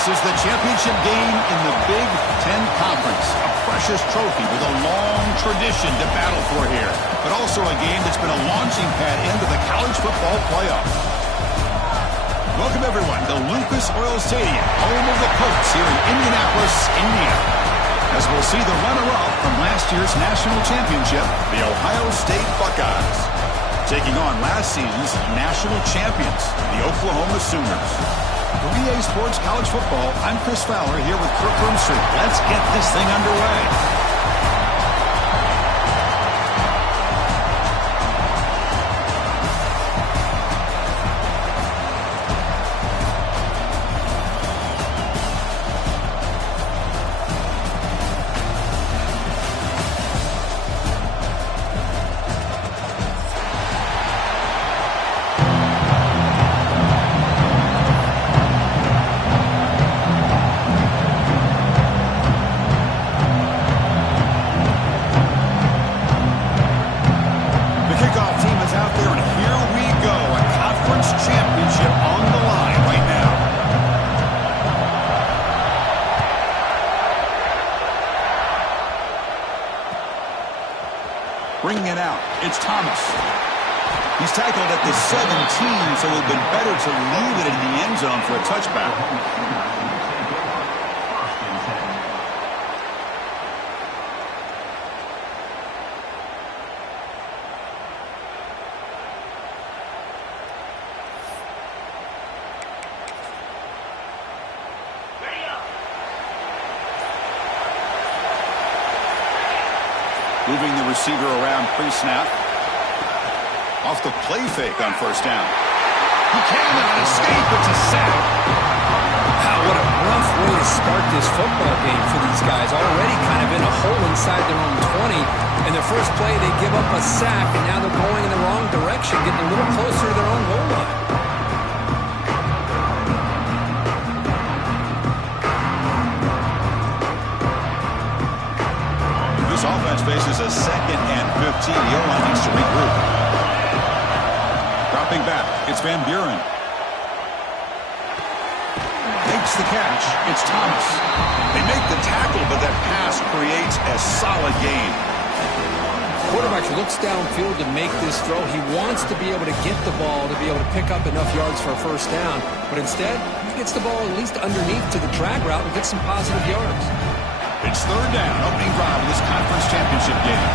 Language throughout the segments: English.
This is the championship game in the Big 10 Conference. A precious trophy with a long tradition to battle for here. But also a game that's been a launching pad into the college football playoff. Welcome, everyone, to Lucas Oil Stadium, home of the Colts here in Indianapolis, Indiana. As we'll see the runner-up from last year's national championship, the Ohio State Buckeyes, taking on last season's national champions, the Oklahoma Sooners. For EA Sports College Football, I'm Chris Fowler here with Kirk Broomstreet. Let's get this thing underway. Bringing it out, it's Thomas. He's tackled at the 17, so it would have been better to leave it in the end zone for a touchback. Moving the receiver around pre-snap. Off the play fake on first down. He cannot escape. It's a sack. Wow, what a rough way to start this football game for these guys. Already kind of in a hole inside their own 20. And their first play, they give up a sack, and now they're going in the wrong direction, getting a little closer to their own goal line. Offense faces a 2nd and 15. The O-line needs to regroup. Dropping back, it's Van Buren. Makes the catch. It's Thomas. They make the tackle, but that pass creates a solid gain. Quarterback looks downfield to make this throw. He wants to be able to get the ball to be able to pick up enough yards for a first down, but instead, he gets the ball at least underneath to the drag route and gets some positive yards. It's third down, opening drive of this conference championship game.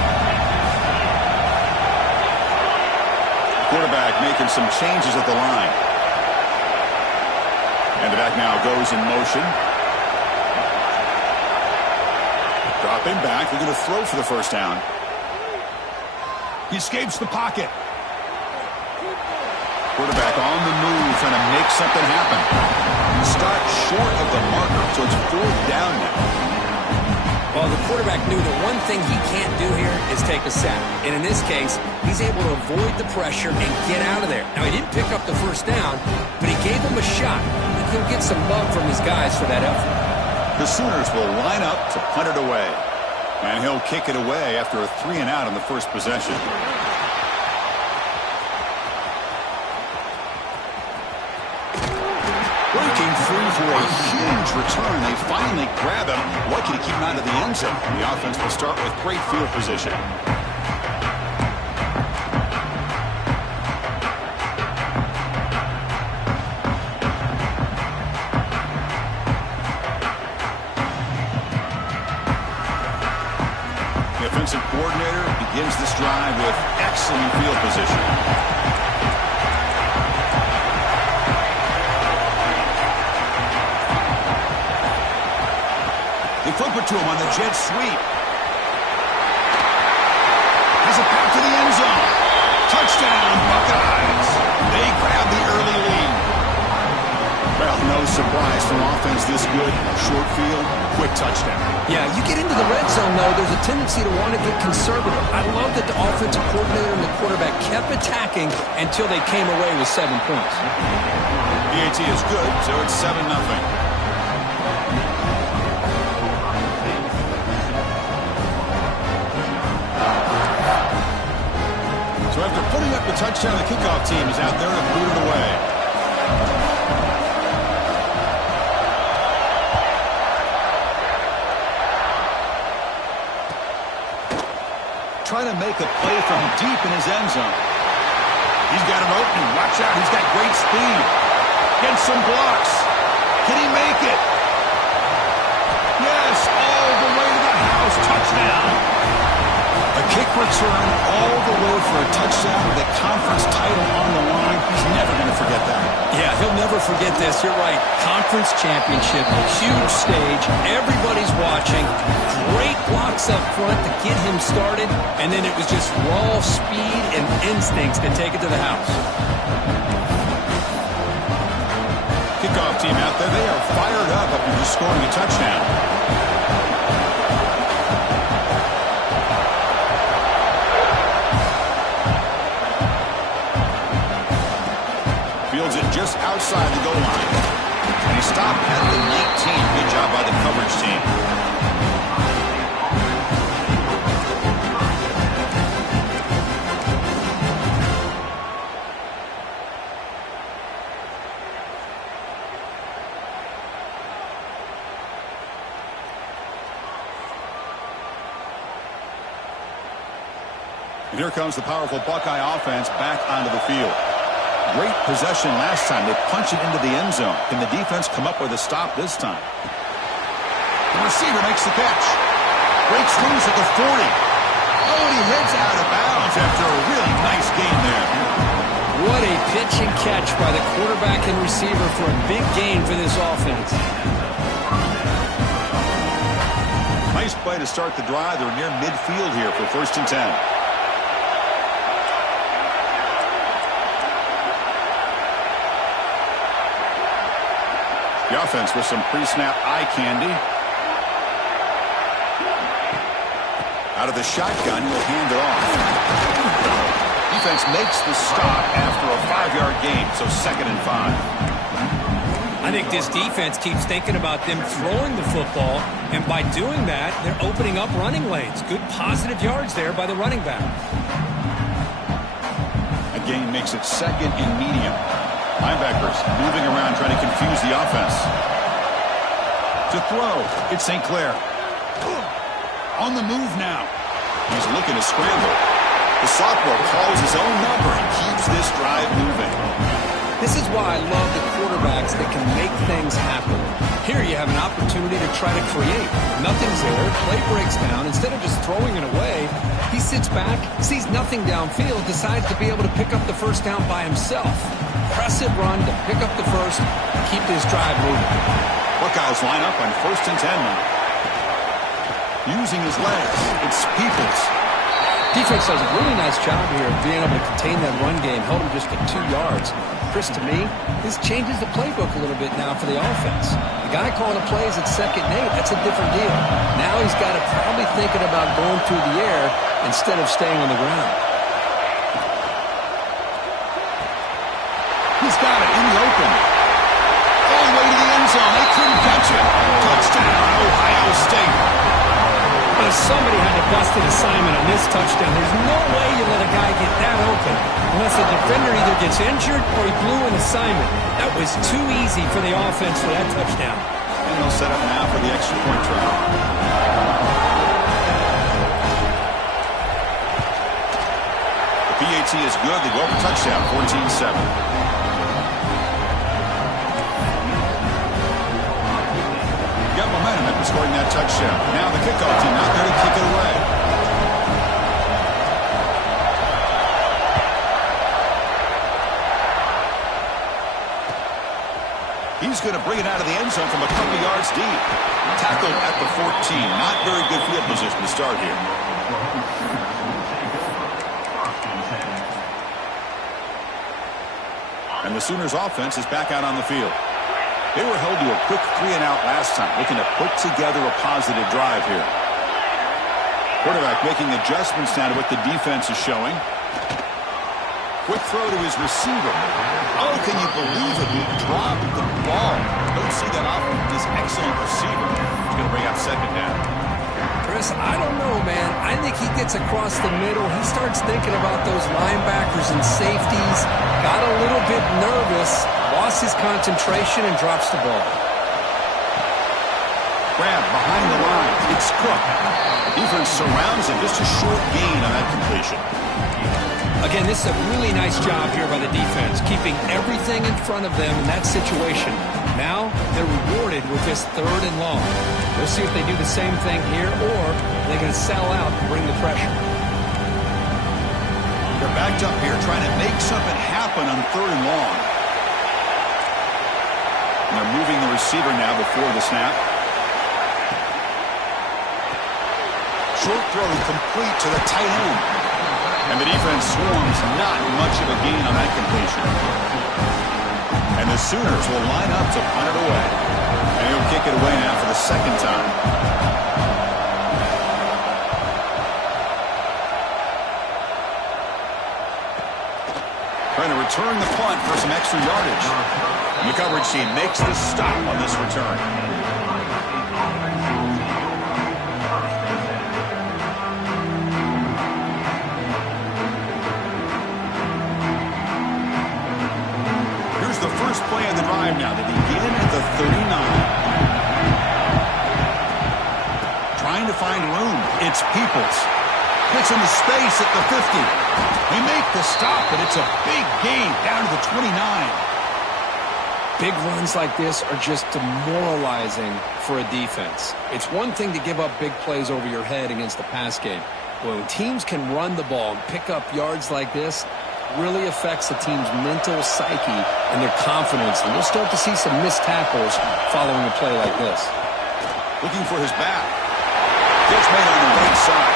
Quarterback making some changes at the line. And the back now goes in motion. Dropping back, looking to throw for the first down. He escapes the pocket. Quarterback on the move, trying to make something happen. Start short of the marker, so it's fourth down now. Well, the quarterback knew that one thing he can't do here is take a sack. And in this case, he's able to avoid the pressure and get out of there. Now, he didn't pick up the first down, but he gave him a shot. He'll get some love from his guys for that effort. The Sooners will line up to punt it away. And he'll kick it away after a 3-and-out on the first possession. Breaking free for a huge return. They finally grab him. Lucky to keep him out of the end zone. The offense will start with great field position. The offensive coordinator begins this drive with excellent field position. They flip it to him on the jet sweep. Has it back to the end zone. Touchdown, Buckeyes. They grab the early lead. Well, no surprise from offense this good. Short field, quick touchdown. Yeah, you get into the red zone, though, there's a tendency to want to get conservative. I love that the offensive coordinator and the quarterback kept attacking until they came away with 7 points. PAT is good, so it's 7-0. So after putting up the touchdown, the kickoff team is out there to boot it away. trying to make a play from deep in his end zone. He's got an opening. Watch out. He's got great speed. Gets some blocks. Can he make it? Yes, all the way to the house. Touchdown. A kick return all the way for a touchdown with a conference title on the line. He's never going to forget that. Yeah, he'll never forget this. You're right. Conference championship, huge stage. Everybody's watching. Great blocks up front to get him started. And then it was just raw speed and instincts to take it to the house. Kickoff team out there. They are fired up after just scoring a touchdown. Fields it just outside the goal line. And he stopped at the 19. Good job by the coverage team. And here comes the powerful Buckeye offense back onto the field. Great possession last time. They punch it into the end zone. Can the defense come up with a stop this time? The receiver makes the catch. Breaks loose at the 40. Oh, and he heads out of bounds after a really nice game there. What a pitch and catch by the quarterback and receiver for a big gain for this offense. Nice play to start the drive. They're near midfield here for 1st and 10. The offense with some pre-snap eye candy. Out of the shotgun, he'll hand it off. Defense makes the stop after a 5-yard gain, so 2nd and 5. I think this defense keeps thinking about them throwing the football, and by doing that, they're opening up running lanes. Good positive yards there by the running back. A gain makes it 2nd and medium. Linebackers moving around trying to confuse the offense. To throw, it's St. Clair. On the move now. He's looking to scramble. The sophomore calls his own number and keeps this drive moving. This is why I love the quarterbacks that can make things happen. Here you have an opportunity to try to create. Nothing's there. Play breaks down. Instead of just throwing it away, he sits back, sees nothing downfield, decides to be able to pick up the first down by himself. Impressive run to pick up the first, keep this drive moving. Buckeyes line up on 1st and 10 now. Using his legs, it's Peoples. Defense does a really nice job here of being able to contain that run game, held him just to 2 yards. Chris, to me, this changes the playbook a little bit now for the offense. The guy calling the plays at 2nd and 8, that's a different deal. Now he's got to probably thinking about going through the air instead of staying on the ground. He's got it in the open. All the way to the end zone. They couldn't catch it. Touchdown, Ohio State. But somebody had to bust an assignment on this touchdown. There's no way you let a guy get that open unless the defender either gets injured or he blew an assignment. That was too easy for the offense for that touchdown. And they'll set up now for the extra point try. The PAT is good. They go for touchdown, 14-7. Got momentum after scoring that touchdown. Now the kickoff team out there to kick it away. He's going to bring it out of the end zone from a couple yards deep. Tackled at the 14. Not very good field position to start here. And the Sooners offense is back out on the field. They were held to a quick 3-and-out last time, looking to put together a positive drive here. Quarterback making adjustments now to what the defense is showing. Quick throw to his receiver. Oh, can you believe it? He dropped the ball. Don't see that often with this excellent receiver. He's going to bring out 2nd down. Chris, I don't know, man. I think he gets across the middle. He starts thinking about those linebackers and safeties. Got a little bit nervous. Lost his concentration and drops the ball. grab behind the line. It's Cook. Defense surrounds him. Just a short gain on that completion. Again, this is a really nice job here by the defense, keeping everything in front of them in that situation. Now they're rewarded with this 3rd and long. We'll see if they do the same thing here, or they're going to sell out and bring the pressure. They're backed up here trying to make something happen on 3rd and long. And they're moving the receiver now before the snap. Short throw complete to the tight end. And the defense swarms, not much of a gain on that completion. And the Sooners will line up to punt it away. And he'll kick it away now for the 2nd time. Trying to return the punt for some extra yardage. And the coverage team makes the stop on this return. The first play of the drive now. They begin at the 39. Trying to find room. It's Peoples. Gets into space at the 50. They make the stop, but it's a big gain down to the 29. Big runs like this are just demoralizing for a defense. It's one thing to give up big plays over your head against the pass game. But when teams can run the ball and pick up yards like this, really affects the team's mental psyche and their confidence. And we'll start to see some missed tackles following a play like this. Looking for his back. Catch made on the right side.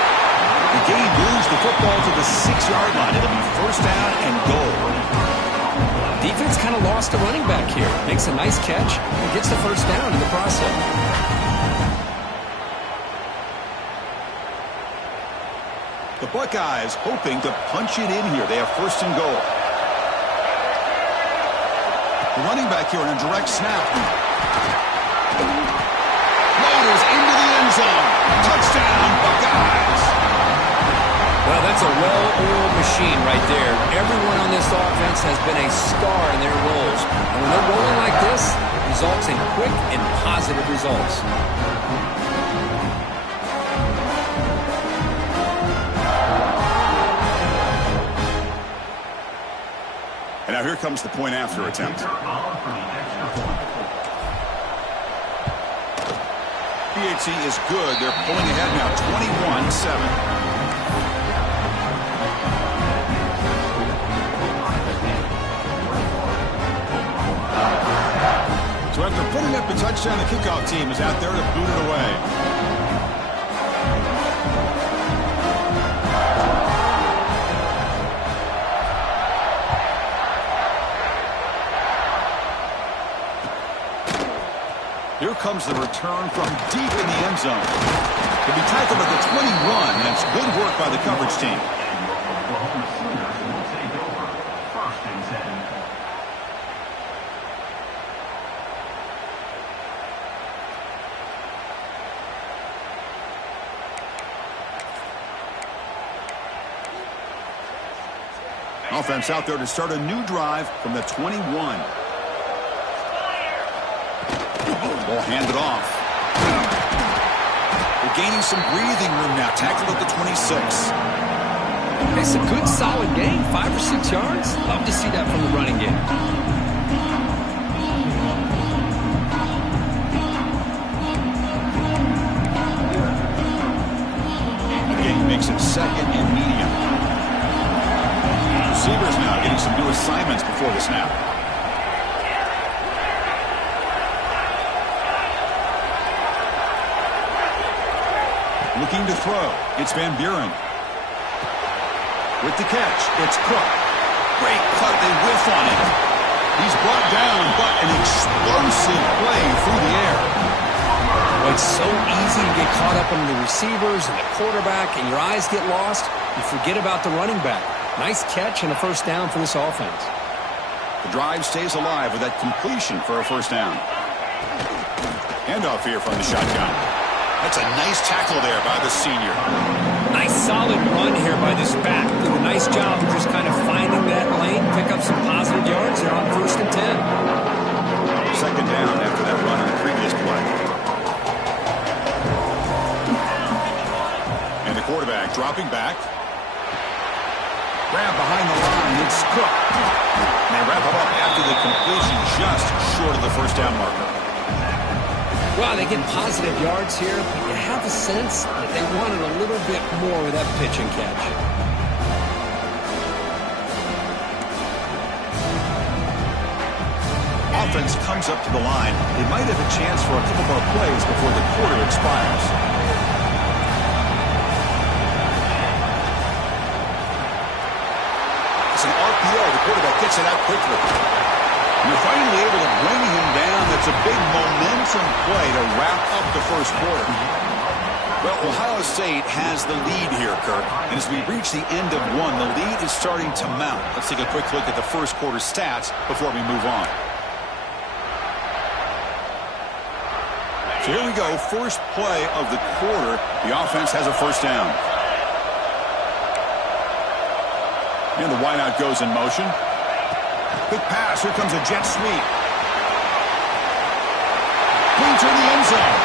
The game moves the football to the 6-yard line. It'll be 1st down and goal. Defense kind of lost the running back here. Makes a nice catch and gets the 1st down in the process. The Buckeyes hoping to punch it in here. They have 1st and goal. The running back here on a direct snap. Loaders into the end zone. Touchdown, Buckeyes. Well, that's a well-oiled machine right there. Everyone on this offense has been a star in their roles. And when they're rolling like this, it results in quick and positive results. And now here comes the point after attempt. PHC is good. They're pulling ahead now, 21-7. So after putting up the touchdown, the kickoff team is out there to boot it away. Here comes the return from deep in the end zone. He'll be tackled at the 21. That's good work by the coverage team. Offense out there to start a new drive from the 21. Ball handed off. They're gaining some breathing room now. Tackled at the 26. It's a good, solid gain. 5 or 6 yards. Love to see that from the running game. The game makes it 2nd and medium. Receivers now getting some new assignments before the snap. Looking to throw. It's Van Buren. With the catch, it's Cook. Great cut. They whiff on it. He's brought down, but an explosive play through the air. Well, it's so easy to get caught up in the receivers and the quarterback, and your eyes get lost. You forget about the running back. Nice catch and a 1st down for this offense. The drive stays alive with that completion for a 1st down. Handoff here from the shotgun. That's a nice tackle there by the senior. Nice solid run here by this back. Did a nice job of just kind of finding that lane, pick up some positive yards there on 1st and 10. 2nd down after that run on the previous play. Dropping back. Grab behind the line. It's Cook. And they wrap it up after the completion just short of the first down marker. Well, they get positive yards here, but you have a sense that they wanted a little bit more with that pitch and catch. Offense comes up to the line. They might have a chance for a couple more plays before the quarter expires. It's an RPO. The quarterback gets it out quickly. You're finally able to bring him down. That's a big momentum play to wrap up the first quarter. Well, Ohio State has the lead here, Kirk. And as we reach the end of one, the lead is starting to mount. Let's take a quick look at the first quarter stats before we move on. So here we go, first play of the quarter. The offense has a first down. And the wideout goes in motion. Quick pass, here comes a jet sweep. Clean to the end zone.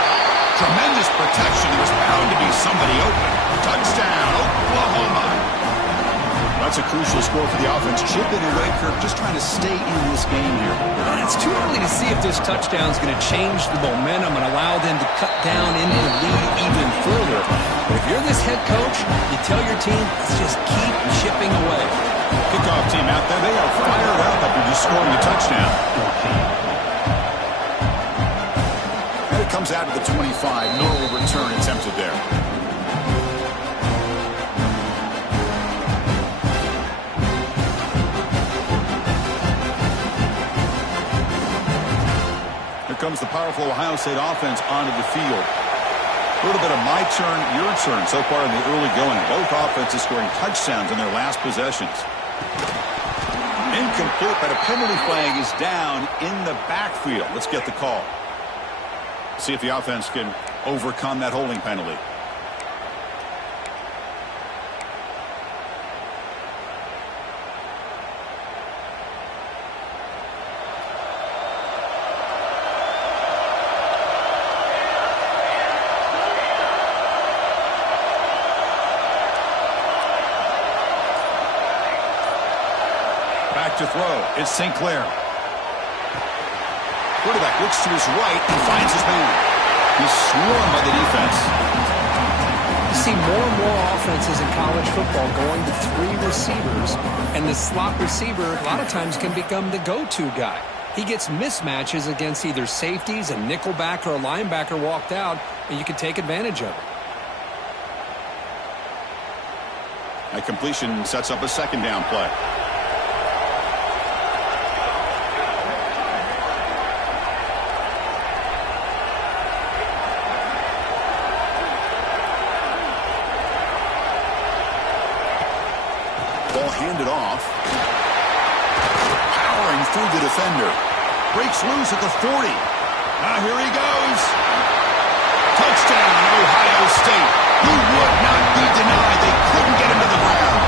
Tremendous protection. There was bound to be somebody open. Touchdown, Oklahoma. That's a crucial score for the offense. Chipping away, Kirk, just trying to stay in this game here. It's too early to see if this touchdown is going to change the momentum and allow them to cut down into the lead even further. But if you're this head coach, you tell your team, let's just keep chipping away. Kickoff team out there. They are fired up after just scoring a touchdown. And it comes out of the 25. No return attempted there. Here comes the powerful Ohio State offense onto the field. A little bit of my turn, your turn so far in the early going. Both offenses scoring touchdowns in their last possessions. Incomplete, but a penalty flag is down in the backfield. Let's get the call. See if the offense can overcome that holding penalty. Back to throw. It's St. Clair. Quarterback looks to his right and finds his man. He's swarmed by the defense. You see more and more offenses in college football going to three receivers, and the slot receiver a lot of times can become the go-to guy. He gets mismatches against either safeties, a nickelback, or a linebacker walked out, and you can take advantage of it. That completion sets up a second down play. Ball handed off. Powering through the defender. Breaks loose at the 40. Now here he goes. Touchdown, Ohio State. He would not be denied. They couldn't get him to the ground.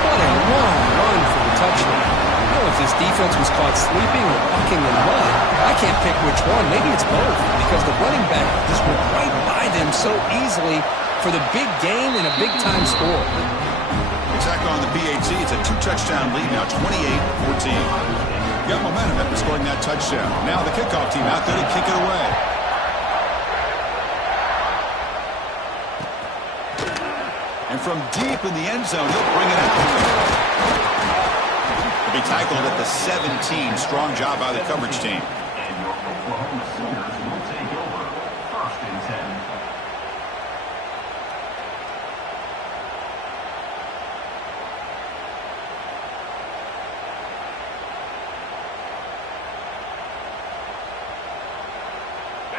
What a long run for the touchdown. I don't know if this defense was caught sleeping or walking in mud. I can't pick which one. Maybe it's both, because the running back just went right by them so easily for the big gain and a big-time score. Attack on the BAT. It's a two-touchdown lead now, 28-14. Got momentum after scoring that touchdown. Now the kickoff team out there to kick it away. And from deep in the end zone, he'll bring it out. He'll be tackled at the 17. Strong job by the coverage team. And your Oklahoma Sooners will take over 1st and 10.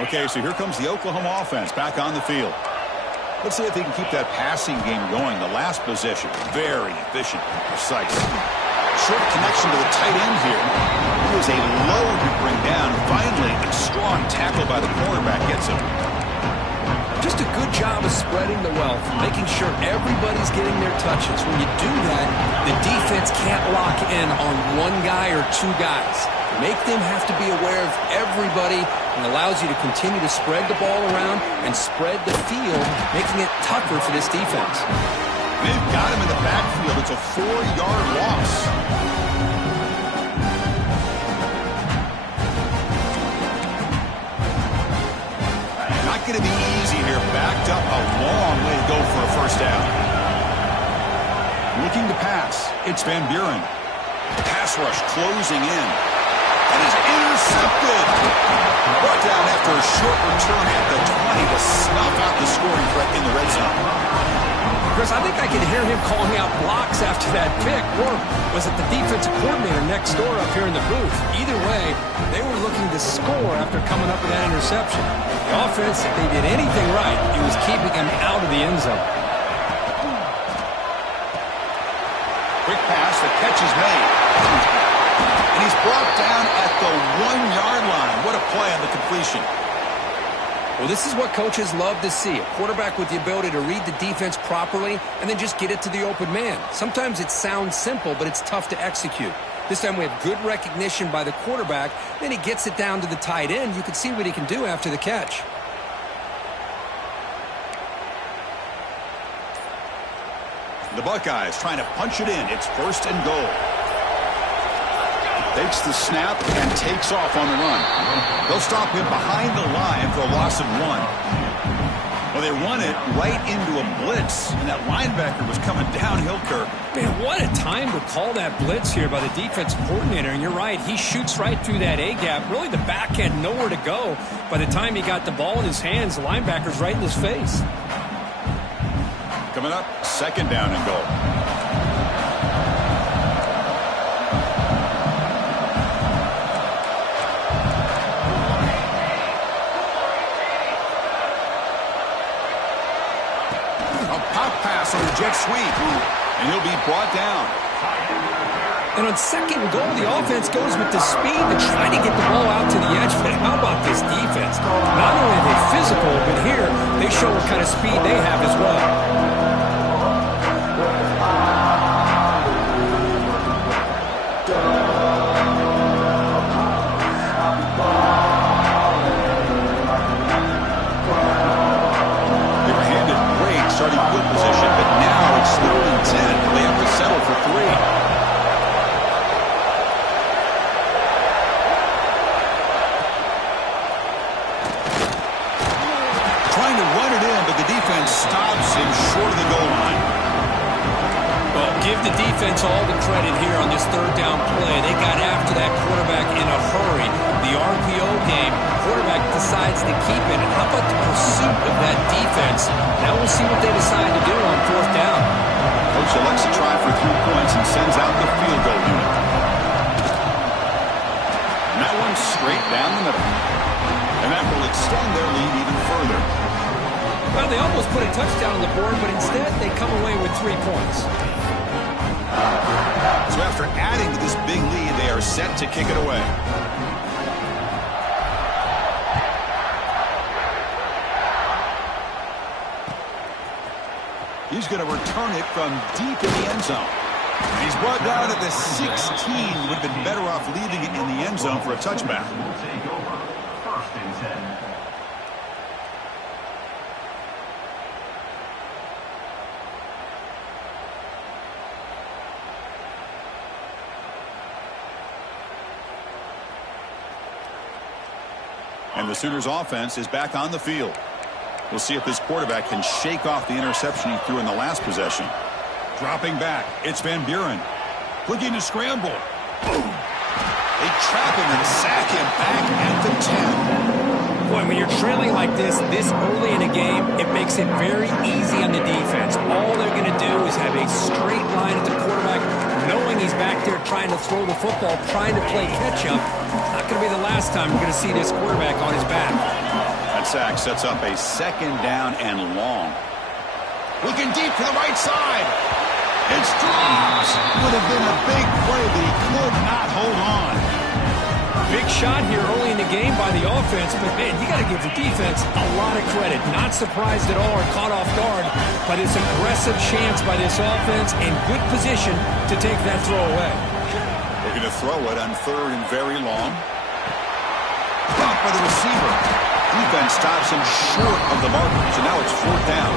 Okay, so here comes the Oklahoma offense back on the field. Let's see if they can keep that passing game going. The last possession, very efficient and precise. Short connection to the tight end here. It was a load to bring down. Finally, a strong tackle by the cornerback gets him. Just a good job of spreading the wealth, making sure everybody's getting their touches. When you do that, the defense can't lock in on one guy or two guys. Make them have to be aware of everybody and allows you to continue to spread the ball around and spread the field, making it tougher for this defense. They've got him in the backfield. It's a 4-yard loss. Not going to be easy here. Backed up a long way to go for a first down. Looking to pass. It's Van Buren. Pass rush closing in. And is intercepted. Brought down after a short return at the 20 to snuff out the scoring threat in the red zone. Chris, I think I could hear him calling out blocks after that pick. Or was it the defensive coordinator next door up here in the booth? Either way, they were looking to score after coming up with that interception. The offense, if they did anything right, it was keeping him out of the end zone. Quick pass, the catch is made. And he's brought down at the 1-yard line. What a play on the completion. Well, this is what coaches love to see. A quarterback with the ability to read the defense properly and then just get it to the open man. Sometimes it sounds simple, but it's tough to execute. This time we have good recognition by the quarterback. Then he gets it down to the tight end. You can see what he can do after the catch. The Buckeyes trying to punch it in. It's 1st and goal. Takes the snap and takes off on the run. They'll stop him behind the line for a loss of 1. Well, they run it right into a blitz, and that linebacker was coming downhill, Kirk. Man, what a time to call that blitz here by the defensive coordinator. And you're right, he shoots right through that A-gap. Really, the back had nowhere to go. By the time he got the ball in his hands, the linebacker's right in his face. Coming up, 2nd down and goal. On the jet sweep, and he'll be brought down. And on 2nd and goal, the offense goes with the speed to try to get the ball out to the edge. But how about this defense? Not only are they physical, but here they show what kind of speed they have as well. Starting field position, but now it's 3rd and 10. They have to settle for 3. Trying to run it in, but the defense stops him short of the goal line. Well, give the defense all the credit here on this 3rd down play. They got after that quarterback in a hurry. The RPO game, quarterback decides to keep it. And how about the pursuit of that defense? Now we'll see what they decide to do on 4th down. Coach elects to try for 3 points and sends out the field goal unit. And that one's straight down the middle. And that will extend their lead even further. Well, they almost put a touchdown on the board, but instead they come away with 3 points. So after adding to this big lead, they are set to kick it away. He's going to return it from deep in the end zone. He's brought down at the 16. Would have been better off leaving it in the end zone for a touchback. Will take over 1st and 10. And the Sooners offense is back on the field. We'll see if this quarterback can shake off the interception he threw in the last possession. Dropping back, it's Van Buren. Looking to scramble. Boom. They trap him and sack him back at the 10. Boy, when you're trailing like this early in a game, it makes it very easy on the defense. All they're going to do is have a straight line at the quarterback, knowing he's back there trying to throw the football, trying to play catch-up. Not going to be the last time we're going to see this quarterback on his back. That sack sets up a 2nd down and long. Looking deep to the right side. It's dropped. Would have been a big play, but he could not hold on. Big shot here early in the game by the offense, but man, you got to give the defense a lot of credit. Not surprised at all or caught off guard by this aggressive chance by this offense and good position to take that throw away. Looking to throw it on 3rd and very long. by the receiver. Defense stops him short of the marker, so now it's 4th down.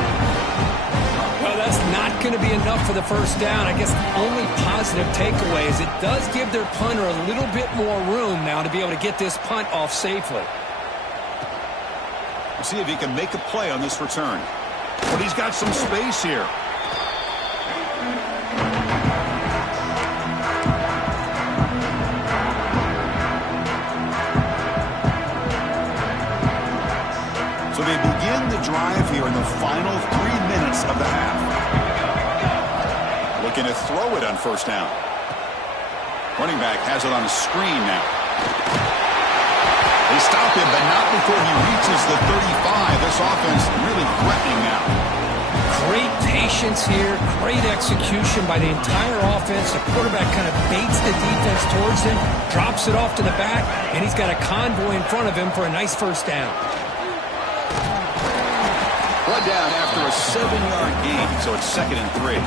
Well, that's not going to be enough for the first down. I guess the only positive takeaway is it does give their punter a little bit more room now to be able to get this punt off safely. We'll see if he can make a play on this return. But he's got some space here. So they begin the drive here in the final 3 minutes of the half. Looking to throw it on 1st down. Running back has it on a screen now. They stop him, but not before he reaches the 35. This offense really threatening now. Great patience here, great execution by the entire offense. The quarterback kind of baits the defense towards him, drops it off to the back, and he's got a convoy in front of him for a nice 1st down. One down after a 7-yard gain, so it's 2nd and 3.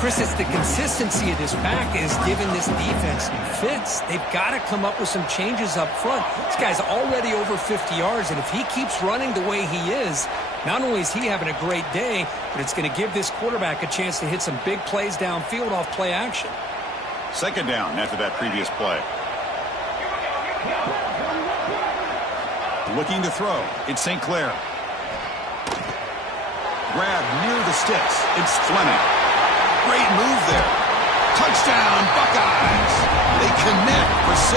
Chris, it's the consistency of this back is giving this defense fits. They've got to come up with some changes up front. This guy's already over 50 yards, and if he keeps running the way he is, not only is he having a great day, but it's going to give this quarterback a chance to hit some big plays downfield off play action. 2nd down after that previous play. Looking to throw. It's St. Clair. Grab near the sticks. It's Fleming. Great move there. Touchdown, Buckeyes. They connect for 6.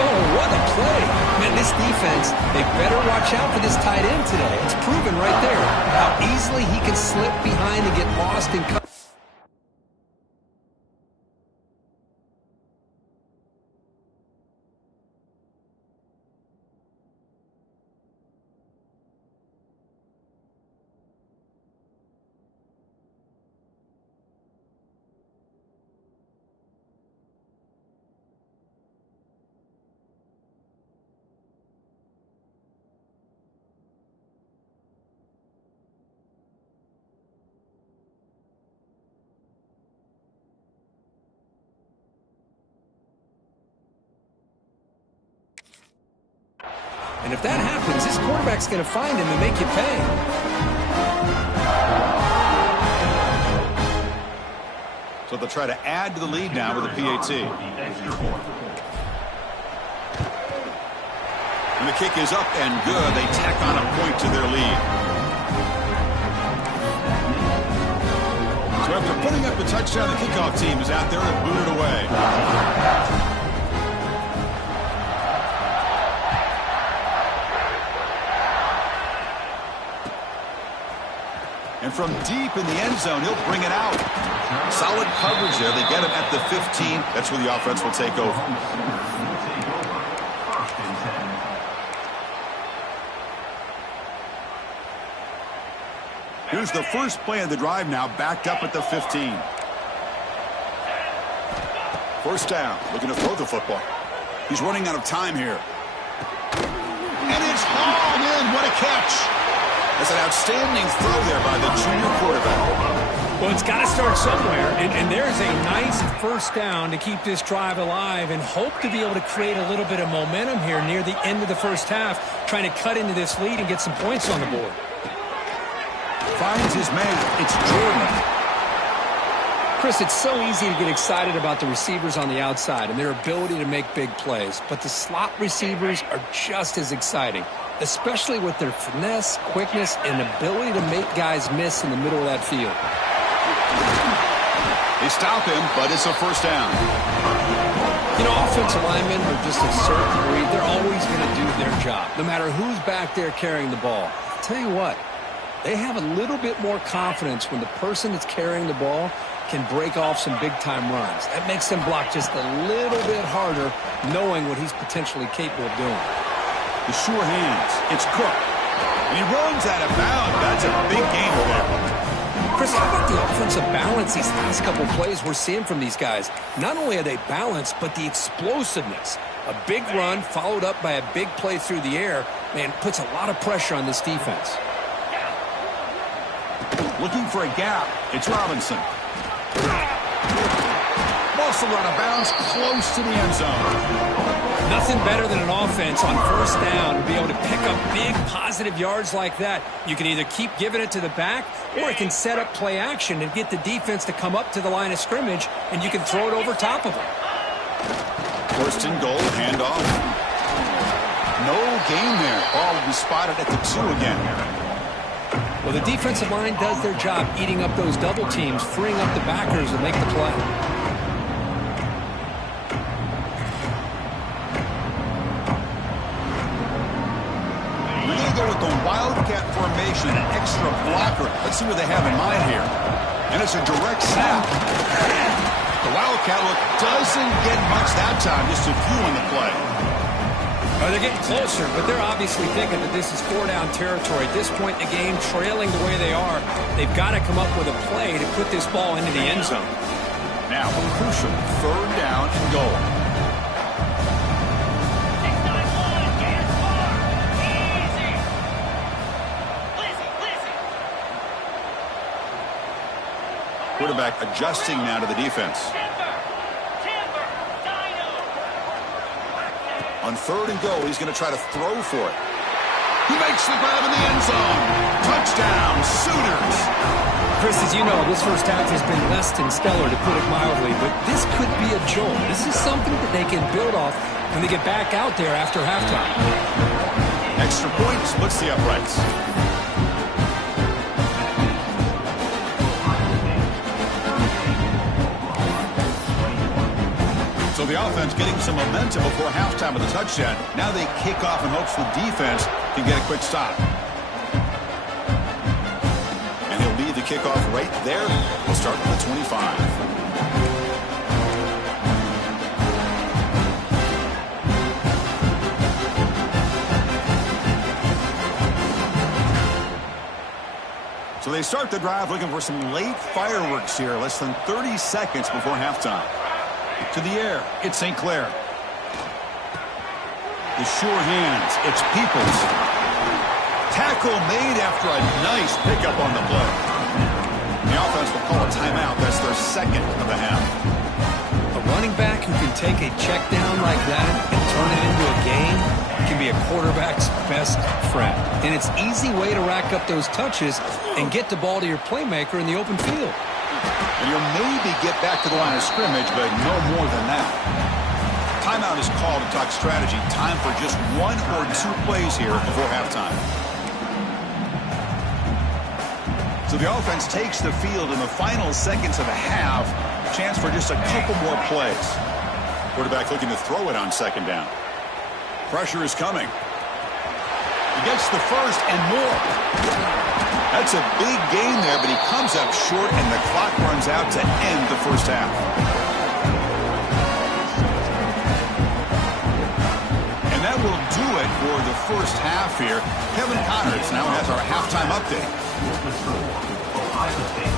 Oh, what a play. Man, this defense, they better watch out for this tight end today. It's proven right there how easily he can slip behind and get lost and cut. And if that happens, this quarterback's going to find him and make you pay. So they'll try to add to the lead now with a PAT. And the kick is up and good. They tack on a point to their lead. So after putting up the touchdown, the kickoff team is out there to boot it away. And from deep in the end zone, he'll bring it out. Solid coverage there. They get him at the 15. That's where the offense will take over. Here's the first play of the drive now, backed up at the 15. 1st down, looking to throw the football. He's running out of time here. And it's hauled in. What a catch. That's an outstanding throw there by the junior quarterback. Well, it's got to start somewhere, and there's a nice 1st down to keep this drive alive and hope to be able to create a little bit of momentum here near the end of the first half, trying to cut into this lead and get some points on the board. Finds his man. It's Jordan. Chris, it's so easy to get excited about the receivers on the outside and their ability to make big plays, but the slot receivers are just as exciting, especially with their finesse, quickness, and ability to make guys miss in the middle of that field. They stop him, but it's a 1st down. You know, offensive linemen are just a certain breed. They're always going to do their job, no matter who's back there carrying the ball. I'll tell you what, they have a little bit more confidence when the person that's carrying the ball can break off some big-time runs. That makes them block just a little bit harder, knowing what he's potentially capable of doing. The sure hands. It's Cook. And he runs out of bounds. That's a big gain there. Chris, how about the offensive balance these last couple plays we're seeing from these guys? Not only are they balanced, but the explosiveness. A big run followed up by a big play through the air, man, puts a lot of pressure on this defense. Looking for a gap. It's Robinson. Muscle out of bounds, close to the end zone. Nothing better than an offense on first down to be able to pick up big positive yards like that. You can either keep giving it to the back, or it can set up play action and get the defense to come up to the line of scrimmage, and you can throw it over top of them. 1st and goal, handoff. No gain there. Ball will be spotted at the 2 again. Well, the defensive line does their job eating up those double teams, freeing up the backers to make the play. With the wildcat formation, an extra blocker. Let's see what they have in mind here. And it's a direct snap. The wildcat look doesn't get much that time, just a few on the play. They're getting closer, but they're obviously thinking that this is 4-down territory. At this point in the game, trailing the way they are, they've got to come up with a play to put this ball into the end zone. Now, crucial 3rd down and goal. Quarterback adjusting now to the defense. On 3rd and goal, he's going to try to throw for it. He makes the grab in the end zone. Touchdown, Sooners. Chris, as you know, this first half has been less than stellar, to put it mildly, but this could be a jolt. This is something that they can build off when they get back out there after halftime. Extra point splits the uprights. So the offense getting some momentum before halftime of the touchdown. Now they kick off in hopes the defense can get a quick stop. And he'll lead the kickoff right there. We'll start with the 25. So they start the drive looking for some late fireworks here. Less than 30 seconds before halftime. To the air, it's St. Clair. The sure hands, it's Peoples. Tackle made after a nice pickup on the play. The offense will call a timeout. That's their 2nd of the half. A running back who can take a check down like that and turn it into a gain can be a quarterback's best friend. And it's an easy way to rack up those touches and get the ball to your playmaker in the open field. And you'll maybe get back to the line of scrimmage, but no more than that. Timeout is called to talk strategy. Time for just 1 or 2 plays here before halftime. So the offense takes the field in the final seconds of the half. Chance for just a couple more plays. Quarterback looking to throw it on 2nd down. Pressure is coming. He gets the first and more. That's a big gain there, but he comes up short, and the clock runs out to end the first half. And that will do it for the first half here. Kevin Connors now has our halftime update. Ohio State,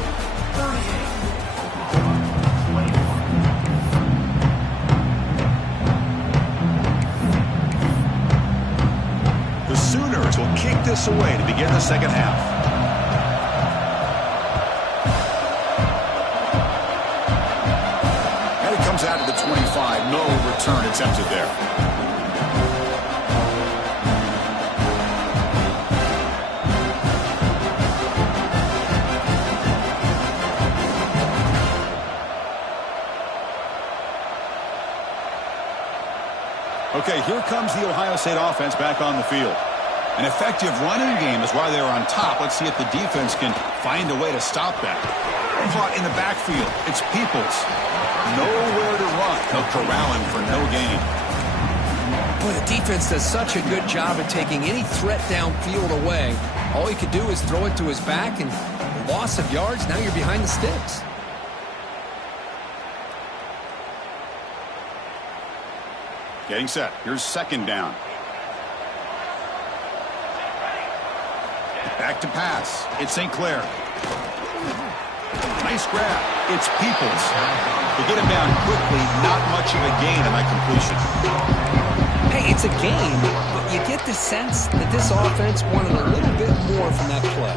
38. The Sooners will kick this away to begin the second half. Out of the 25, no return attempted there. Okay, here comes the Ohio State offense back on the field. An effective running game is why they're on top. Let's see if the defense can find a way to stop that. Caught in the backfield. It's Peoples. Nowhere to run. They'll corral him for no gain. Boy, the defense does such a good job of taking any threat downfield away. All he could do is throw it to his back, and loss of yards, now you're behind the sticks. Getting set. Here's 2nd down. Back to pass. It's St. Clair. Nice grab. It's Peoples. To get him down quickly, not much of a gain on that completion. Hey, it's a game, but you get the sense that this offense wanted a little bit more from that play.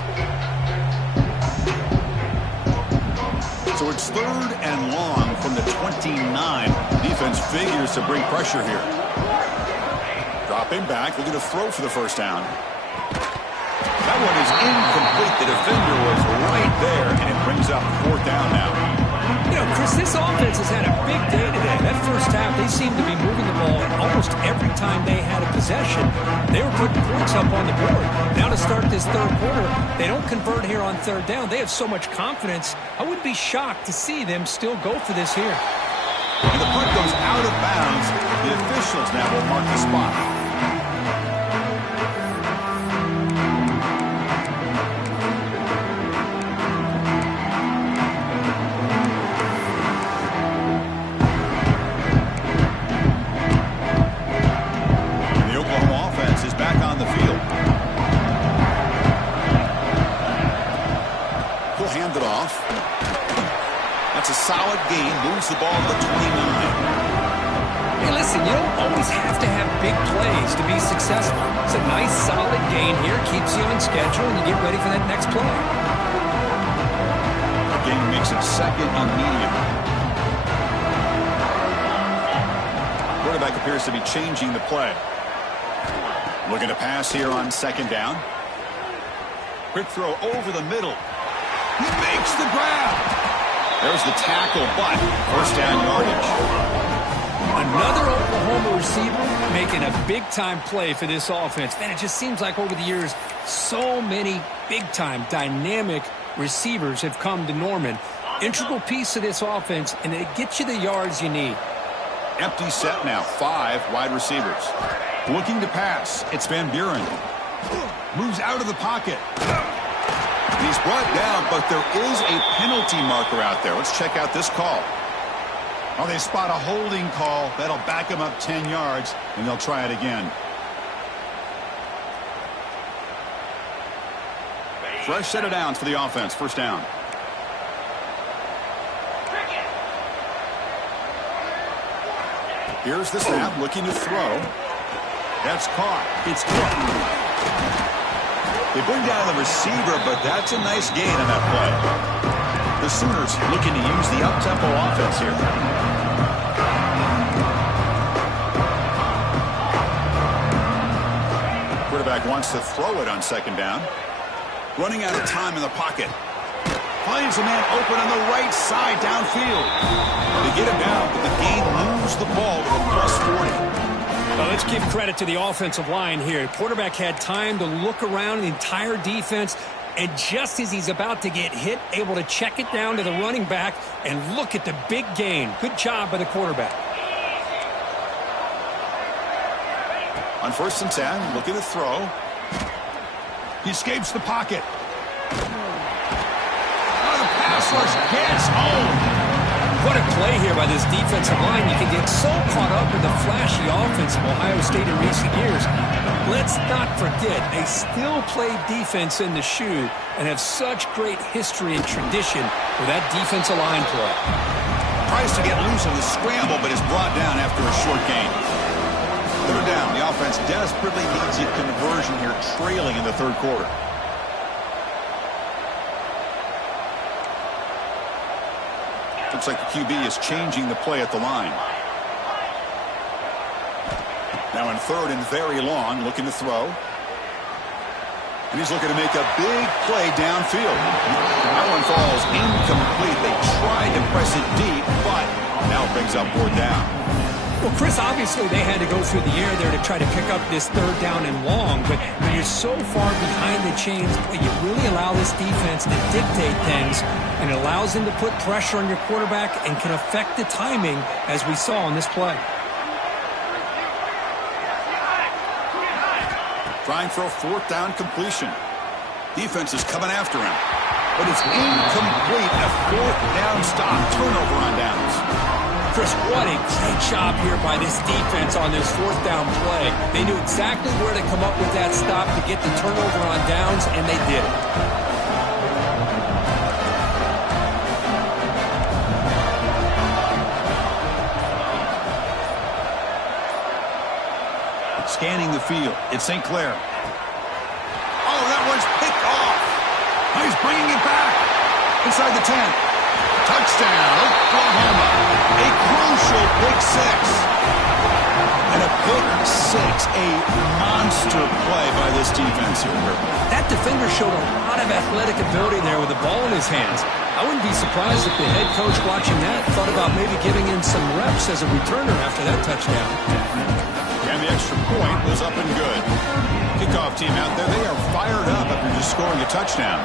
So it's 3rd and long from the 29. Defense figures to bring pressure here. Dropping back, looking to throw for the first down. That one is incomplete. The defender was right there, and it brings up fourth down now. You know, Chris, this offense has had a big day today. That first half, they seemed to be moving the ball almost every time they had a possession. They were putting points up on the board. Now to start this third quarter, they don't convert here on third down. They have so much confidence. I wouldn't be shocked to see them still go for this here. And the punt goes out of bounds. The officials now will mark the spot. And the Oklahoma offense is back on the field. He'll hand it off. That's a solid gain. Moves the ball to the 29. Hey, listen, you don't always have to have big plays to be successful. It's a nice, solid gain here. Keeps you on schedule, and you get ready for that next play. The gain makes it second and medium. Quarterback appears to be changing the play. Looking to pass here on second down. Quick throw over the middle. He makes the grab. There's the tackle, but first down yardage. Another Oklahoma receiver making a big-time play for this offense. Man, it just seems like over the years, so many big-time, dynamic receivers have come to Norman. Integral piece of this offense, and it gets you the yards you need. Empty set now, 5 wide receivers. Looking to pass, it's Van Buren. Moves out of the pocket. He's brought down, but there is a penalty marker out there. Let's check out this call. Oh, they spot a holding call. That'll back him up 10 yards, and they'll try it again. Fresh set of downs for the offense. First down. Here's the snap, looking to throw. That's caught. It's caught. They bring down the receiver, but that's a nice gain on that play. The Sooners looking to use the up-tempo offense here. Quarterback wants to throw it on second down. Running out of time in the pocket. Finds a man open on the right side downfield. They get him down, but the gain moves the ball to the +40. Well, let's give credit to the offensive line here. The quarterback had time to look around the entire defense, and just as he's about to get hit, able to check it down to the running back, and look at the big gain. Good job by the quarterback. On 1st and 10, looking to throw. He escapes the pocket. The pass rush gets home. What a play here by this defensive line. You can get so caught up in the flashy offense of Ohio State in recent years. Let's not forget, they still play defense in the shoe and have such great history and tradition with that defensive line play. Tries to get loose on the scramble, but is brought down after a short gain. Third down. The offense desperately needs a conversion here, trailing in the third quarter. Looks like the QB is changing the play at the line. Now in third and very long, looking to throw. And he's looking to make a big play downfield. That one falls incomplete. They tried to press it deep, but now it brings up fourth down. Well, Chris, obviously they had to go through the air there to try to pick up this third down and long, but when you're so far behind the chains, you really allow this defense to dictate things, and it allows them to put pressure on your quarterback and can affect the timing, as we saw on this play. Trying for a fourth down completion. Defense is coming after him, but it's incomplete. A fourth down stop, turnover on downs. Chris, what a great job here by this defense on this fourth down play. They knew exactly where to come up with that stop to get the turnover on downs, and they did it. Scanning the field. It's St. Clair. Oh, that one's picked off. He's bringing it back. Inside the 10. Touchdown, Oklahoma. A crucial pick six. And a Pick six, a monster play by this defense here. That defender showed a lot of athletic ability there with the ball in his hands. I wouldn't be surprised if the head coach watching that thought about maybe giving in some reps as a returner after that touchdown. And the extra point was up and good. Kickoff team out there, they are fired up after just scoring a touchdown.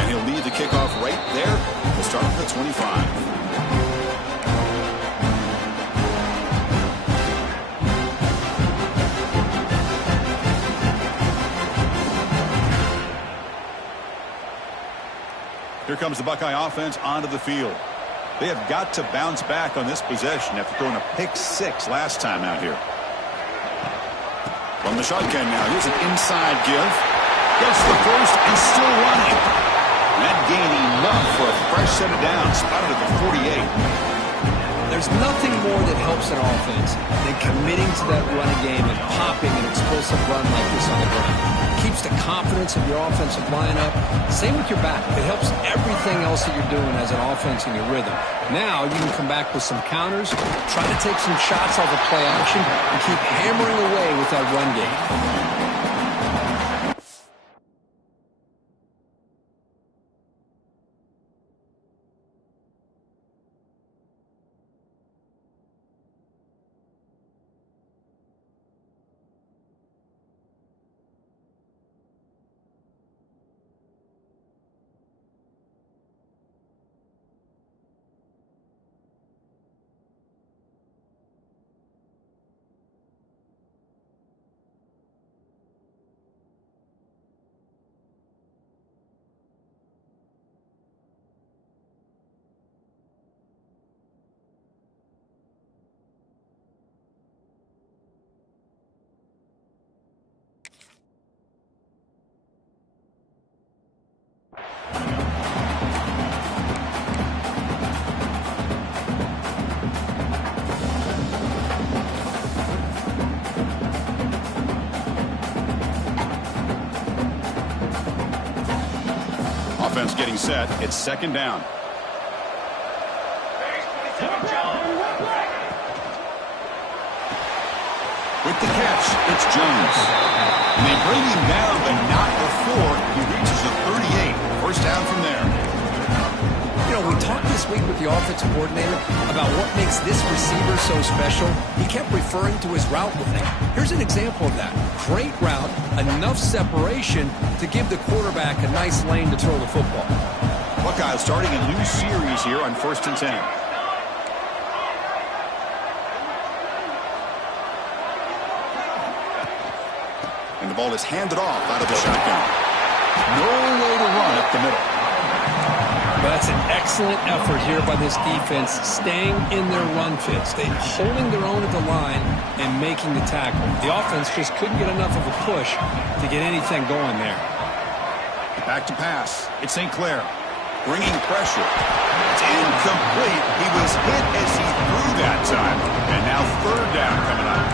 And he'll leave the kickoff right there. We'll start at the 25. Here comes the Buckeye offense onto the field. They have got to bounce back on this possession after throwing a pick six last time out here. From the shotgun now, here's an inside give. Gets the first and still running. That gain enough for a fresh set of downs, spotted at the 48. There's nothing more that helps an offense than committing to that running game and popping an explosive run like this on the ground. It keeps the confidence of your offensive line up. Same with your back. It helps everything else that you're doing as an offense in your rhythm. Now you can come back with some counters, try to take some shots off of play action, and keep hammering away with that run game. Offense getting set. It's second down. With the catch, it's Jones. And they bring him down, but not before he reaches the 38. First down from there. You know, we talked this week with the offensive coordinator about what makes this receiver so special. He kept referring to his route running. Here's an example of that. Great route, enough separation to give the quarterback a nice lane to throw the football. Buckeyes starting a new series here on 1st and 10. And the ball is handed off out of the shotgun. No way to run up the middle. But that's an excellent effort here by this defense, staying in their run fits. They're holding their own at the line and making the tackle. The offense just couldn't get enough of a push to get anything going there. Back to pass. It's St. Clair. Bringing pressure. It's incomplete. He was hit as he threw that time. And now third down coming up.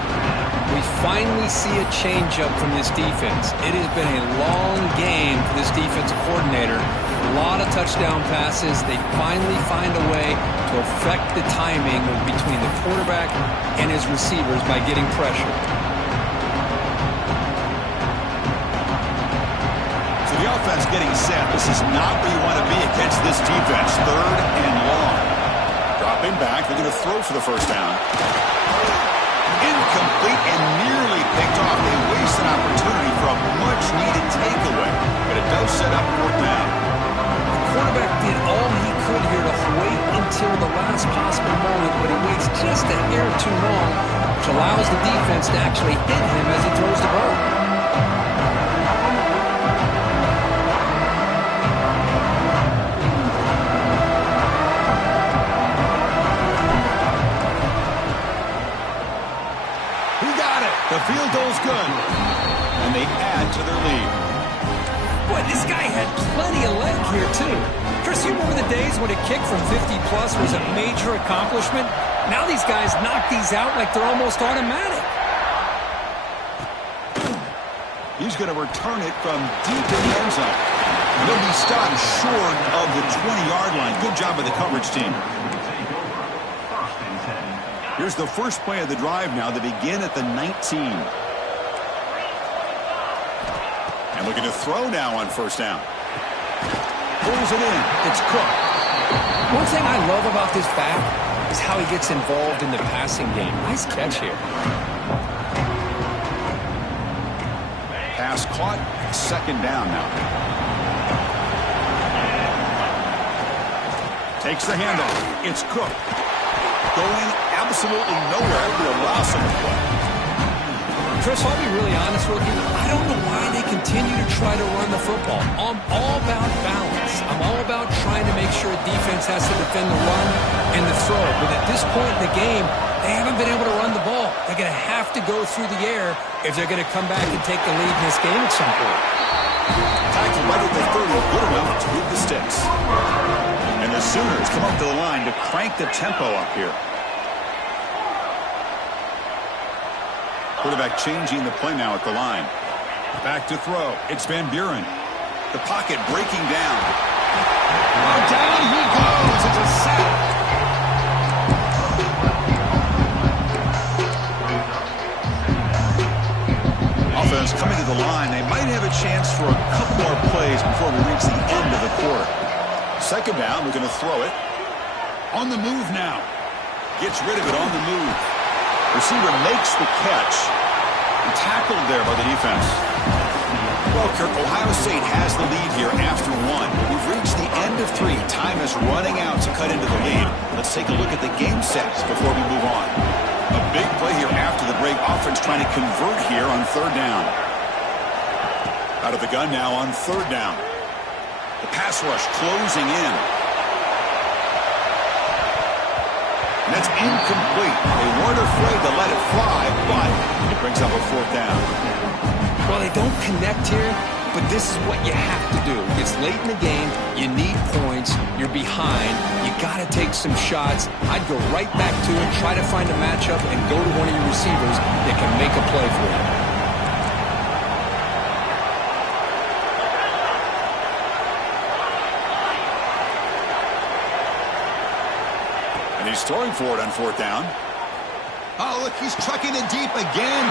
We finally see a change-up from this defense. It has been a long game for this defensive coordinator. A lot of touchdown passes. They finally find a way to affect the timing between the quarterback and his receivers by getting pressure. So the offense getting set. This is not where you want to be against this defense. Third and long. Dropping back. They're going to throw for the first down. Incomplete and nearly picked off. They waste an opportunity for a much-needed takeaway. But it does set up fourth down. The quarterback did all he could here to wait until the last possible moment, but he waits just a hair too long, which allows the defense to actually hit him as he throws the ball. The field goal's good, and they add to their lead. Boy, this guy had plenty of leg here, too. Chris, you remember the days when a kick from 50-plus was a major accomplishment? Now these guys knock these out like they're almost automatic. He's going to return it from deep in the end zone. And he'll be stopped short of the 20-yard line. Good job by the coverage team. Here's the first play of the drive now. They begin at the 19. And looking to throw now on first down. Pulls it in. It's Cook. One thing I love about this back is how he gets involved in the passing game. Nice catch here. Pass caught. Second down now. Takes the handoff. It's Cook. Going absolutely nowhere to allow some play. Chris, I'll be really honest with you. I don't know why they continue to try to run the football. I'm all about balance. I'm all about trying to make sure defense has to defend the run and the throw. But at this point in the game, they haven't been able to run the ball. They're going to have to go through the air if they're going to come back and take the lead in this game at some point. Tackled right at the 30, good enough to move the sticks. And the Sooners come up to the line to crank the tempo up here. Quarterback changing the play now at the line. Back to throw. It's Van Buren. The pocket breaking down. Oh, down he goes. It's a sack. Offense coming to the line. They might have a chance for a couple more plays before we reach the end of the quarter. Second down. We're going to throw it. On the move now. Gets rid of it on the move. Receiver makes the catch. And tackled there by the defense. Well, Kirk, Ohio State has the lead here after one. We've reached the end of three. Time is running out to cut into the lead. Let's take a look at the game sets before we move on. A big play here after the break. Offense trying to convert here on third down. Out of the gun now on third down. The pass rush closing in. And that's incomplete. They weren't afraid to let it fly, but it brings up a fourth down. Well, they don't connect here, but this is what you have to do. It's late in the game. You need points. You're behind. You got to take some shots. I'd go right back to it, try to find a matchup, and go to one of your receivers that can make a play for you. He's throwing for it on fourth down. Oh, look, he's trucking it deep again.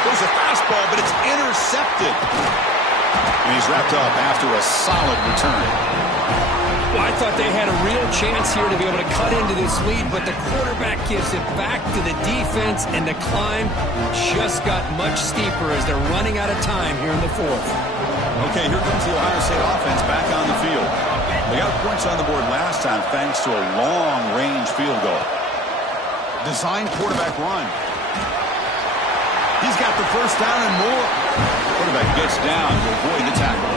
There's a fastball, but it's intercepted. And he's wrapped up after a solid return. Well, I thought they had a real chance here to be able to cut into this lead, but the quarterback gives it back to the defense, and the climb just got much steeper as they're running out of time here in the fourth. Okay, here comes the Ohio State offense back on the field. They got points on the board last time thanks to a long-range field goal. Design quarterback run. He's got the first down and more. Quarterback gets down to avoid the tackle.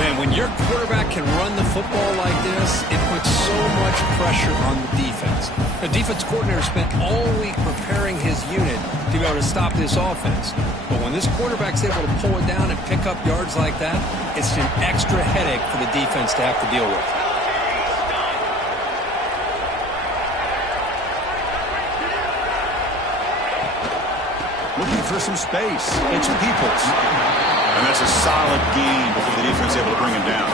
Man, when your quarterback can run the football like this, it puts so much pressure on the defense. The defense coordinator spent all week preparing his unit to be able to stop this offense. But when this quarterback's able to pull it down and pick up yards like that, it's an extra headache for the defense to have to deal with. Looking for some space. It's Peoples. And that's a solid gain before the defense able to bring him down.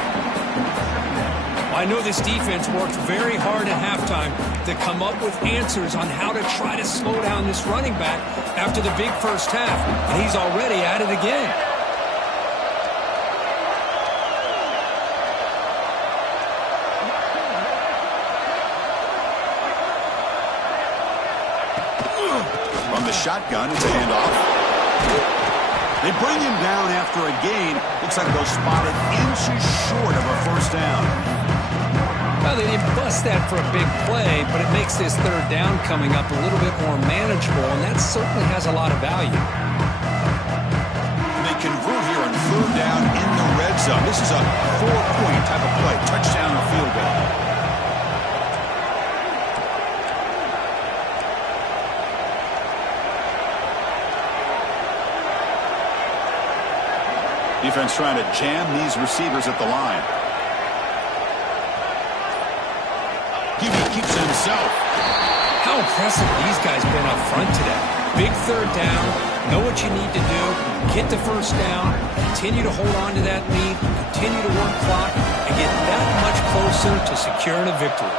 I know this defense worked very hard at halftime to come up with answers on how to try to slow down this running back after the big first half. And he's already at it again. From the shotgun, it's a handoff. They bring him down after a gain. Looks like they'll spot it inches short of a first down. Well, they didn't bust that for a big play, but it makes this third down coming up a little bit more manageable, and that certainly has a lot of value. And they convert here on third down in the red zone. This is a 4-point type of play, touchdown or field goal. Defense trying to jam these receivers at the line. Keeps it himself. How impressive these guys been up front today. Big third down, know what you need to do, get the first down, continue to hold on to that lead, continue to work clock, and get that much closer to securing a victory.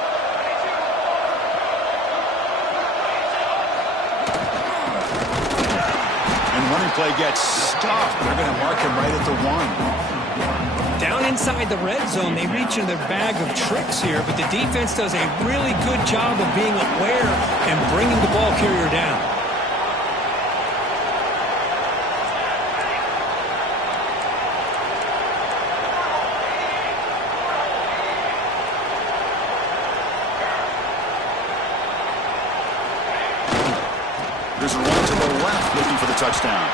running play gets stopped. They're going to mark him right at the 1. Down inside the red zone, they reach in their bag of tricks here, but the defense does a really good job of being aware and bringing the ball carrier down. There's a run to the left looking for the touchdown.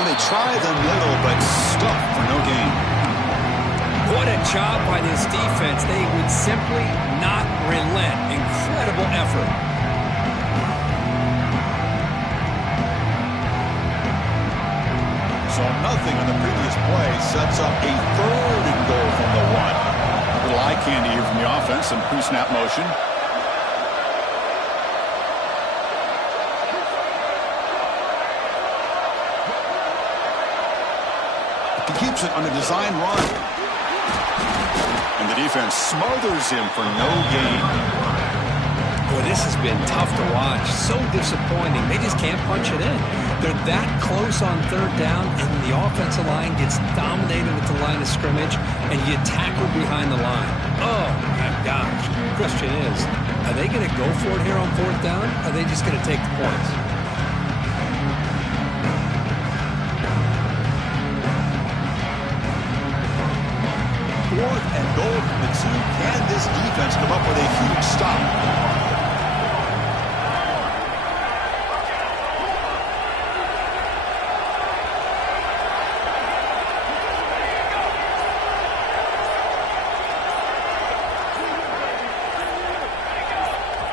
And they try the middle, but stuck for no gain. What a job by this defense. They would simply not relent. Incredible effort. So nothing on the previous play sets up a 3rd and goal from the 1. A little eye candy here from the offense, some pre-snap motion. He keeps it on a design run. And the defense smothers him for no gain. Boy, this has been tough to watch. So disappointing. They just can't punch it in. They're that close on 3rd down, and the offensive line gets dominated at the line of scrimmage, and you tackle behind the line. Oh, my gosh. The question is, are they going to go for it here on 4th down, or are they just going to take the points? 4th and goal from the 2. Can this defense come up with a huge stop?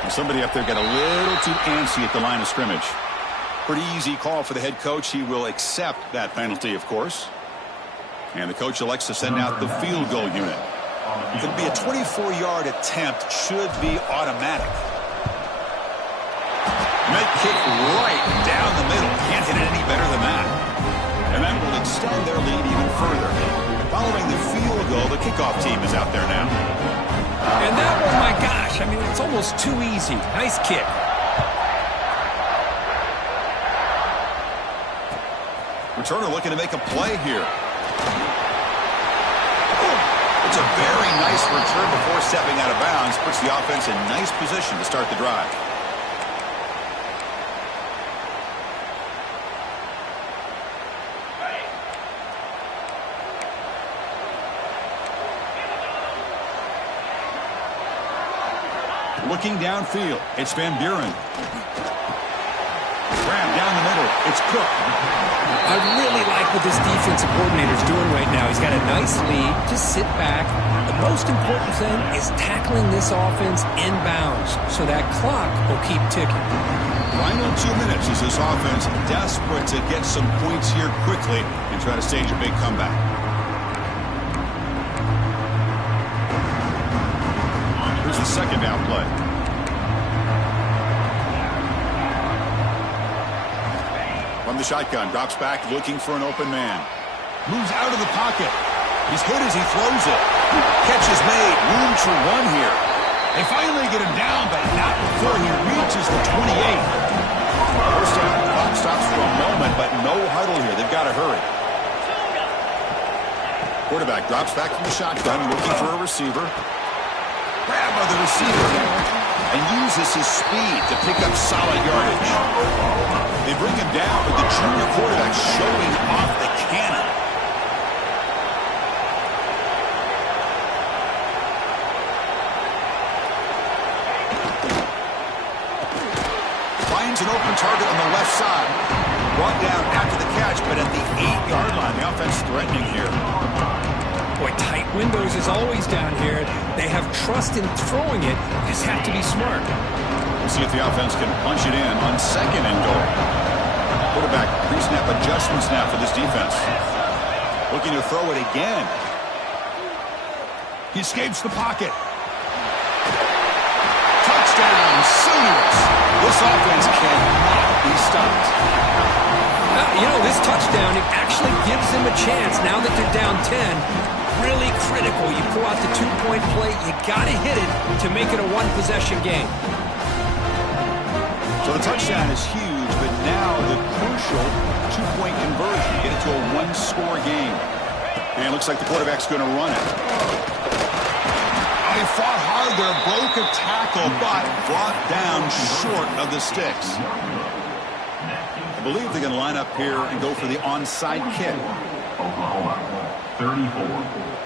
And somebody up there got a little too antsy at the line of scrimmage. Pretty easy call for the head coach. He will accept that penalty, of course. And the coach elects to send out the field goal unit. It'll be a 24-yard attempt. Should be automatic. Might kick right down the middle. Can't hit it any better than that. And that will extend their lead even further. Following the field goal, the kickoff team is out there now. And that one, my gosh, I mean, it's almost too easy. Nice kick. Returner looking to make a play here. It's a very nice return before stepping out of bounds. Puts the offense in nice position to start the drive. Looking downfield, it's Van Buren. Grab down the middle, it's Cook. I really like what this defensive coordinator is doing right now. He's got a nice lead. Just sit back. The most important thing is tackling this offense inbounds so that clock will keep ticking. Final 2 minutes as this offense desperate to get some points here quickly and try to stage a big comeback. Here's the second down play. From the shotgun, drops back looking for an open man. Moves out of the pocket. He's hit as he throws it. Catch is made. Room to run here. They finally get him down, but not before he reaches the 28. First down, the clock stops for a moment, but no huddle here. They've got to hurry. Quarterback drops back from the shotgun, looking for a receiver. Grab by the receiver and uses his speed to pick up solid yardage. They bring him down with the junior quarterback showing off the cannon. Finds an open target on the left side. Brought down after the catch, but at the 8-yard line, the offense threatening here. Boy, tight windows is always down here. They have trust in throwing it. Just have to be smart. We'll see if the offense can punch it in on second and goal. Quarterback pre-snap adjustments now for this defense. Looking to throw it again. He escapes the pocket. Touchdown, Sooners. This offense cannot be stopped. You know, this touchdown, it actually gives them a chance now that they're down 10. Really critical. You pull out the 2-point play. You got to hit it to make it a one-possession game. So the touchdown is huge, but now the crucial 2-point conversion to get it to a one-score game. And it looks like the quarterback's going to run it. Oh, he fought hard there, broke a tackle, but brought down short of the sticks. I believe they're going to line up here and go for the onside kick. Oklahoma, 34.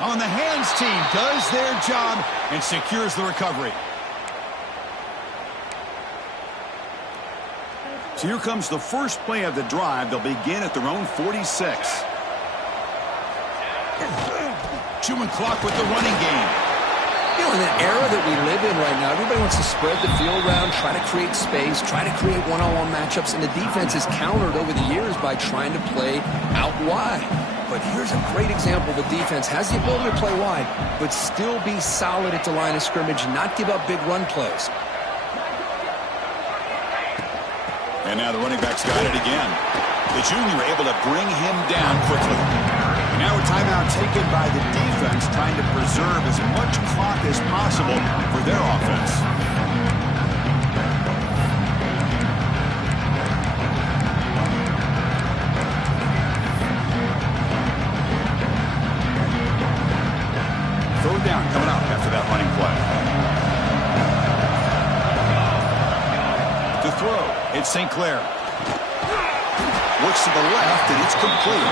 On the hands team does their job and secures the recovery. So here comes the first play of the drive. They'll begin at their own 46. Chewing clock with the running game. You know, in the era that we live in right now, everybody wants to spread the field around, try to create space, try to create one-on-one matchups, and the defense is countered over the years by trying to play out wide. But here's a great example. The defense has the ability to play wide, but still be solid at the line of scrimmage, not give up big run plays. And now the running back's got it again. The junior able to bring him down quickly. Now a timeout taken by the defense, trying to preserve as much clock as possible for their offense. Third down coming up after that running play. To throw, it's St. Clair. Looks to the left, and it's complete.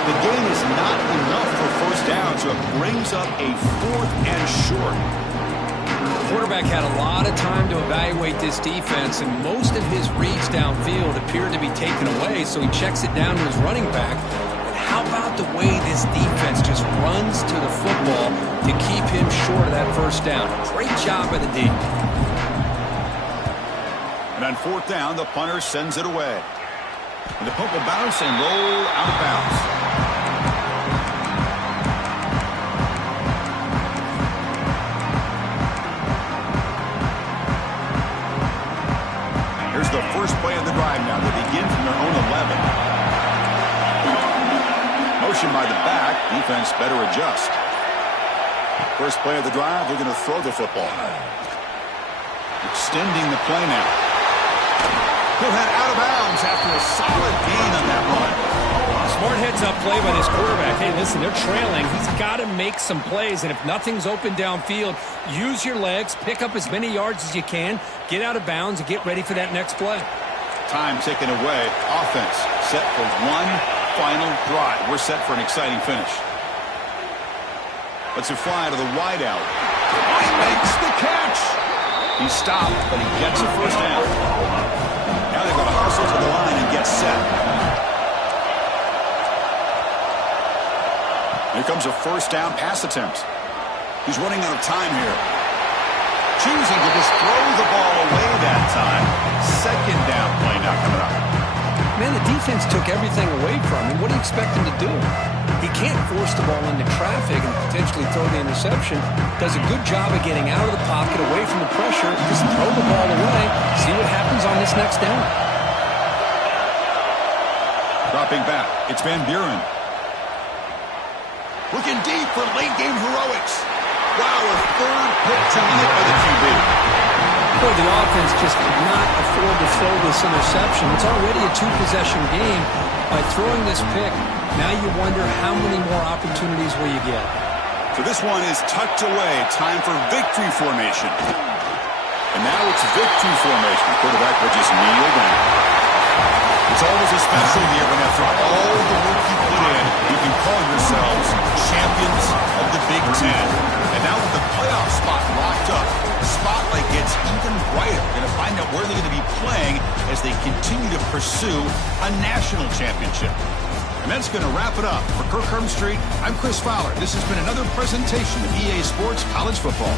The gain is not enough for first down, so it brings up a 4th and short. The quarterback had a lot of time to evaluate this defense, and most of his reads downfield appeared to be taken away, so he checks it down to his running back. And how about the way this defense just runs to the football to keep him short of that first down? Great job by the D. And on 4th down, the punter sends it away. And the punt will bounce and roll out of bounds. Here's the first play of the drive now. They begin from their own 11. Motion by the back. Defense better adjust. First play of the drive, they're going to throw the football. Extending the play now. He'll head out of bounds after a solid gain on that run. Smart heads-up play by this quarterback. Hey, listen, they're trailing. He's got to make some plays, and if nothing's open downfield, use your legs, pick up as many yards as you can, get out of bounds, and get ready for that next play. Time taken away. Offense set for one final drive. We're set for an exciting finish. Let's fly to the wideout. Oh, he makes the catch. He stopped, but he gets a first down. Now they're going to hustle to the line and get set. Here comes a first down pass attempt. He's running out of time here. Choosing to just throw the ball away that time. Second down play now coming up. Man, the defense took everything away from him. What do you expect him to do? He can't force the ball into traffic and potentially throw the interception. Does a good job of getting out of the pocket, away from the pressure. Just throw the ball away. See what happens on this next down. Dropping back, it's Van Buren. Looking deep for late-game heroics. Wow, a third pick tonight by the QB. Boy, the offense just could not afford to throw this interception. It's already a two-possession game. By throwing this pick, now you wonder how many more opportunities will you get. So this one is tucked away. Time for victory formation. And now it's victory formation. The quarterback will just kneel down. It's always a special year when after all the work you put in, you can call yourselves champions of the Big 10. And now with the playoff spot locked up, the spotlight gets even brighter. We're going to find out where they're going to be playing as they continue to pursue a national championship. And that's going to wrap it up. For Kirk Street, I'm Chris Fowler. This has been another presentation of EA Sports College Football.